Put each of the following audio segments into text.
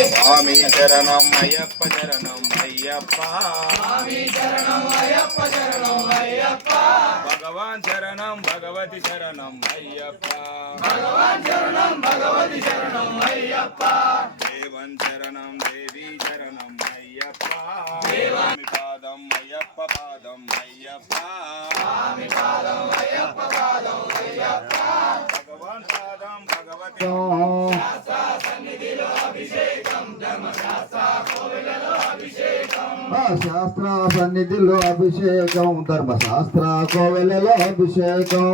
స్వామి శరణం అయ్యప్ప శరణం అయ్యప్ప భగవాన్ శరణం భగవతి శరణం అయ్యప్ప దేవన్ శరణం దేవి శరణం అయ్యప్ప పాదం అయ్యప్ప పాదం అయ్యప్ప భగవాన్ పాదం భగవతి శాస్త్ర సన్నిధిలో అభిషేకం ధర్మశాస్త్ర కోవెలలో అభిషేకం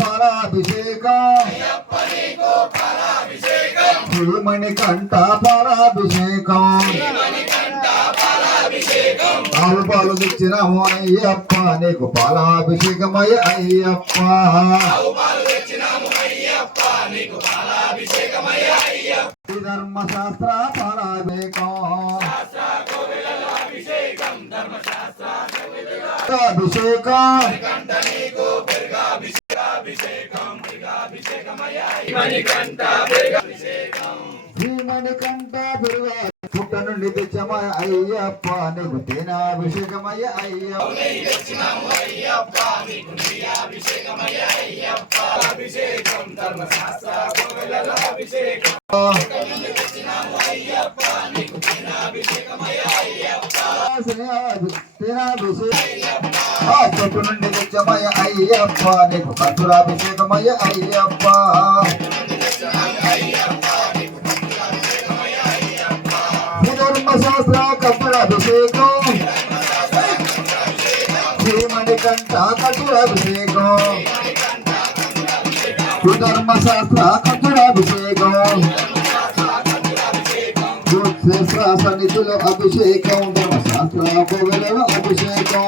పాలాభిషేకం శ్రీమణికంఠ పాలాభిషేకం పాలు పాలు తెచ్చినాము అయ్యప్ప నీకు పాలాభిషేకమయ్య అయ్యప్ప ధర్మశాస్త్ర పాలాభిషేకం శ్రీమణికంఠ బిరుగా పుట్ట నుండి తెచ్చమయ అయ్యప్ప నీకు తేనాభిషేకమయ్య అయ్యప్ప చెట్టు నుండి తెచ్చమయ అయ్యప్ప నీకు కర్పూరాభిషేకమయ్య అయ్యప్ప ధర్మశాస్త్ర కర్పూరాభిషేకం శ్రీమణికంఠ కర్పూరాభిషేకం ధర్మశాస్త్ర కర్పూరాభిషేకం సన్నిధిలో అభిషేకం ధర్మశాస్త్ర కోవెలలో అభిషేకం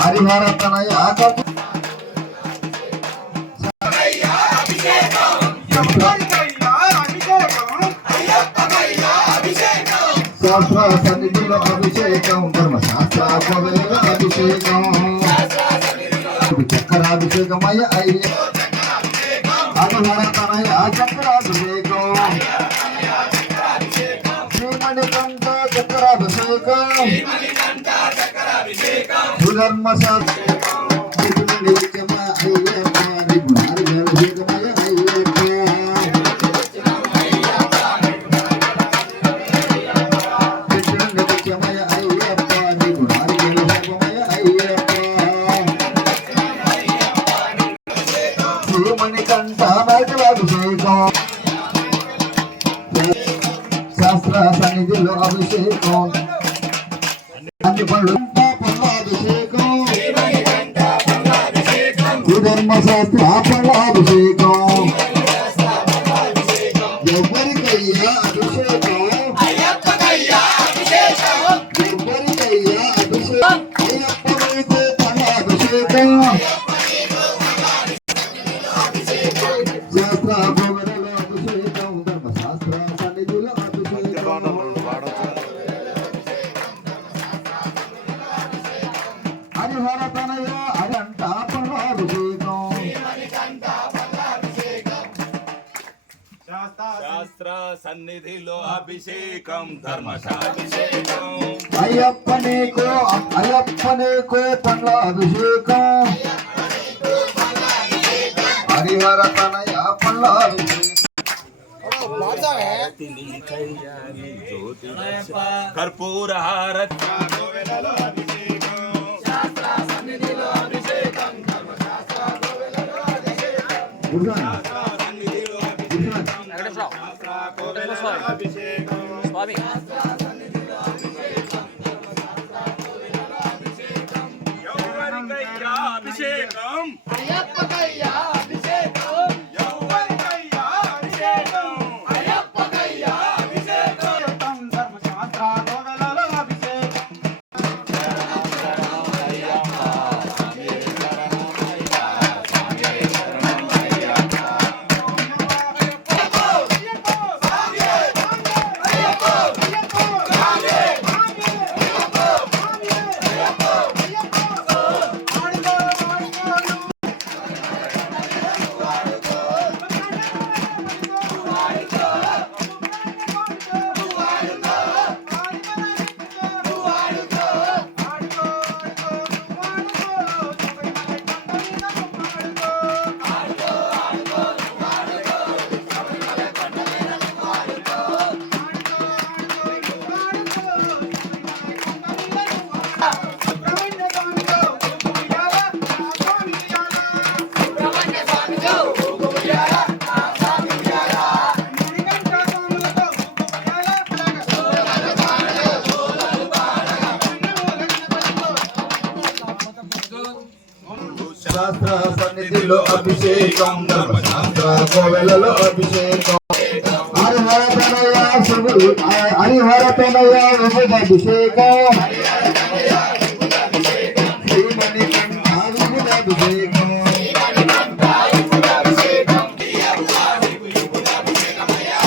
హరిహర తనయ శాస్త్ర సన్నిధిలో అభిషేకం ధర్మశాస్త్ర కోవెలలో అభిషేకం చక్రాభిషేకమయ్య అయ్య హరిహర తనయ చక్రాభిషేకం శ్రీమణికంఠ చక్రాభిషేకం ధర్మశాస్త్ర శాస్త్ర సన్నిధిలో అభిషేకం అన్ని పనులు అభిషేకం ధర్మశాస్త్ర పళ్ళాభిషేకం ఎవరికయ్యా అభిషేకం ఎవరికయ్యా అభిషేకం అయ్యప్ప మీకు పళ్ళాభిషేకం శాస్త్ర గోవెలలో అభిషేకం ధర్మశాస్త్ర సన్నిధిలో అభిషేకం హరిహర తనయ అరంట పళ్ళాభిషేకం శాస్త్ర సన్నిధిలో అభిషేకం ధర్మశాభిషేకం అయ్యప్ప నీకు పళ్ళాభిషేకం హరిహర తనయ కర్పూర హారతి స్వామి అభిషేకం శాస్త్ర సన్నిధిలో అభిషేకం ధర్మశాస్త్ర కోవెలలో అభిషేకం హరిహర తనయ హరిహర తనయ విభుదాభిషేకం శ్రీమణికంఠ విభుదాభిషేకం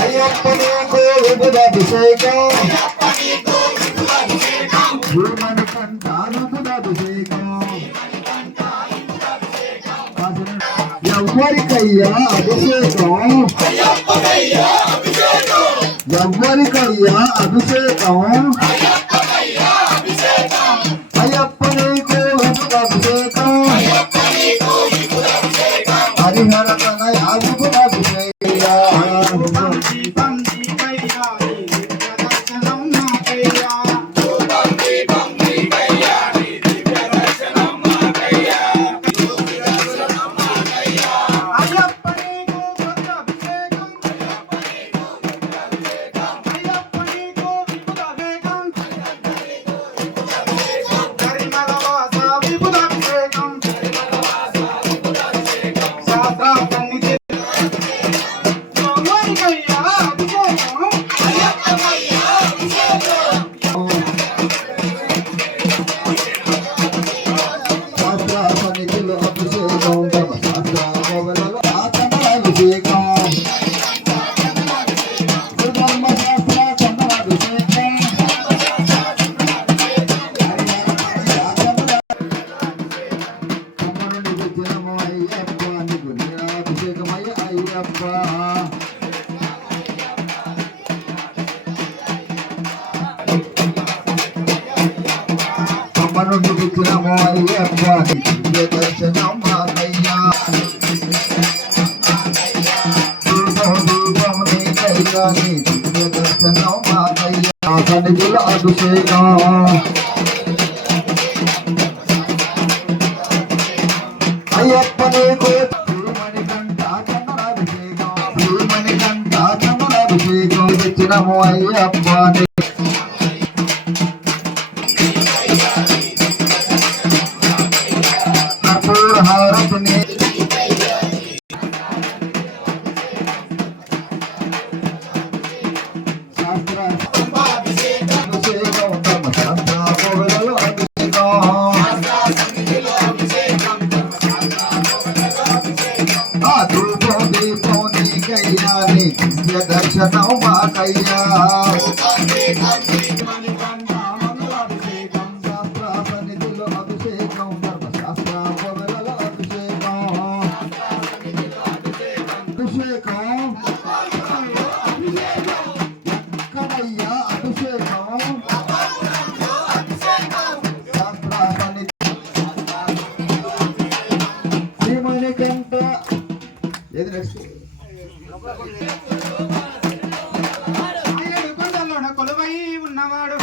అయ్యప్ప నీకు విభుదాభిషేకం శ్రీమణికంఠ విభుదాభిషేకం ఎవరికయ్యా అభిషేకం ఎవరికయ్యా అభిషేకం అయ్యప్ప నీకు అభిషేకం హరిహర తనయ అభిషేకయ్యా నుండి విగ్రహము అయ్యప్ప దివ్య దర్శనం మాకయ్యా దీపం నీకయ్యా నీ దివ్య దర్శనం మాకయ్యా సన్నిధిల అభిషేకం అయ్యప్ప నీకు శ్రీమణికంఠ చంద్రాభిషేకం శ్రీమణికంఠ చంద్రాభిషేకం తెచ్చినము అయ్యప్ప హారతిని దర్శనం మాకయ్యా ఏది నెక్స్ట్ కొలువై ఉన్నవాడు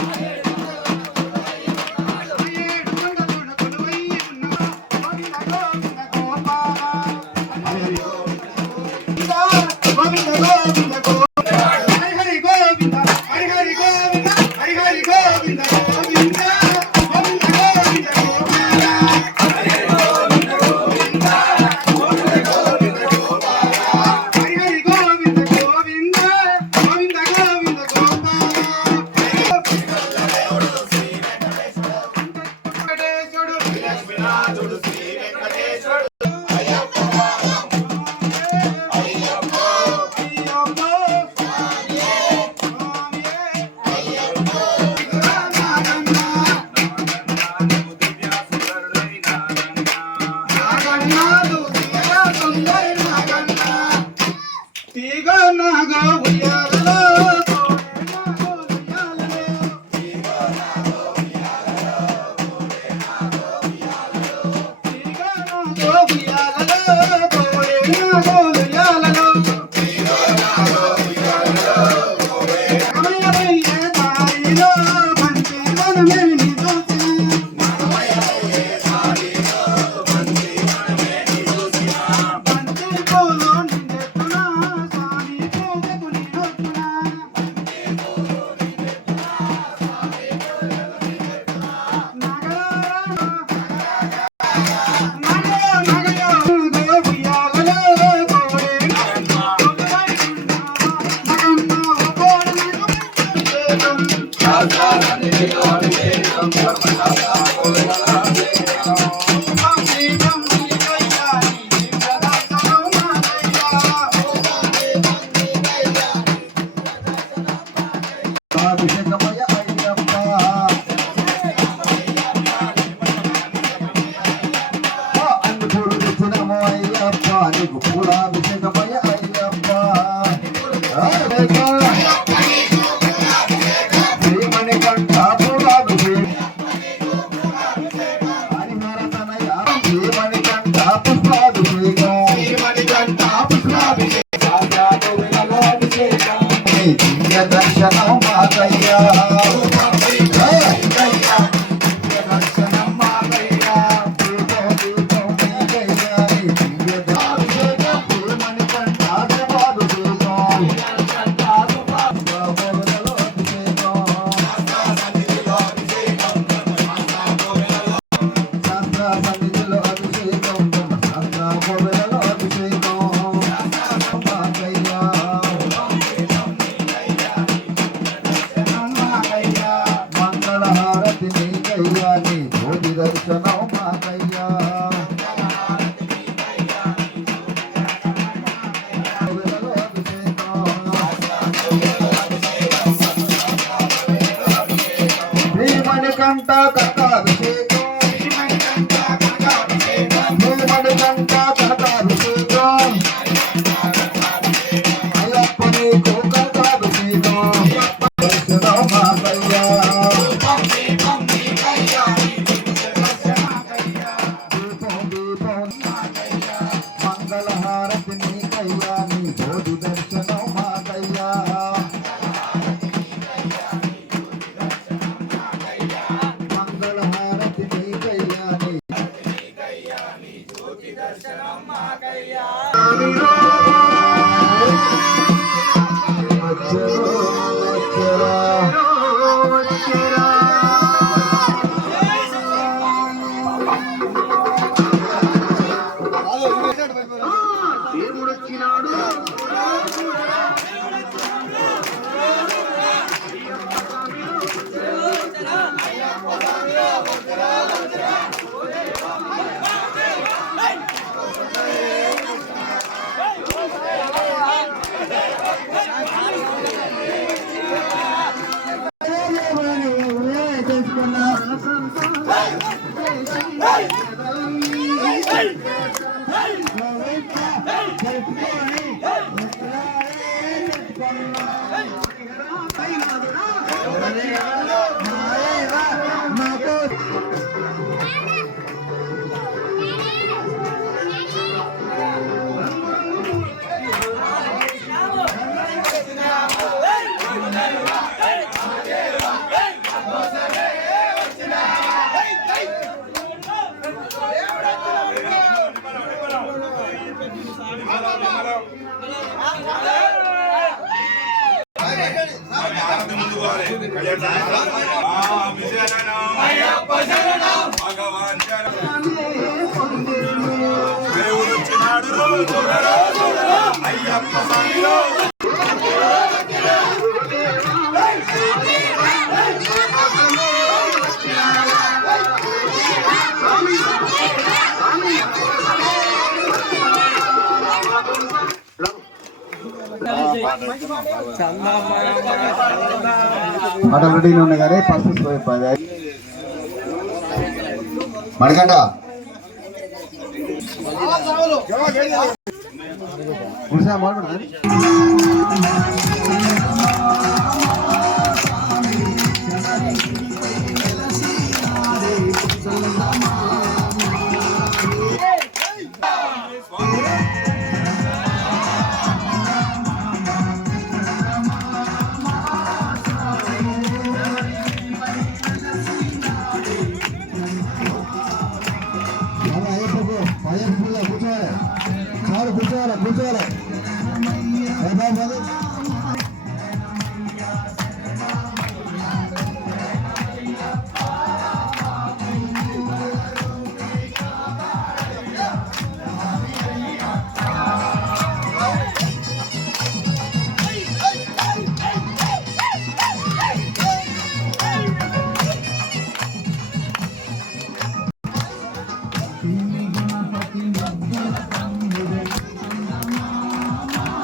నీకు పూలాభిషేకమయ్య అయ్యప్ప శ్రీమణి కంఠ పూలాభిషేకం శ్రీమణి కంఠ పుష్పాభిషేకం దివ్య దర్శనం మాకయ్యా మంగళహారతి నీకయ్యా నీ జ్యోతి దర్శనం మాకయ్యా శ్రీమణి కంఠ కనకాభిషేకం శ్రీమణి కంఠ కనకాభిషేకం అయ్యప్ప నీకు కనకాభిషేకం దర్శనం మాకయ్యా మంగళహారతి నీకయ్యా నీ జ్యోతి దర్శనం మాకయ్యా మంగళహారతి నీకయ్యా నీ జ్యోతి దర్శనం మాకయ్యా భగవాన్ దేవుడు వచ్చినాడు అయ్యప్ప స్వామిలో పాటలు రెడీగా ఉన్నాయి కానీ ఫస్ట్ మణికంట మాట్లాడుతుంది కూర్చోవాలి కూర్చోవాలి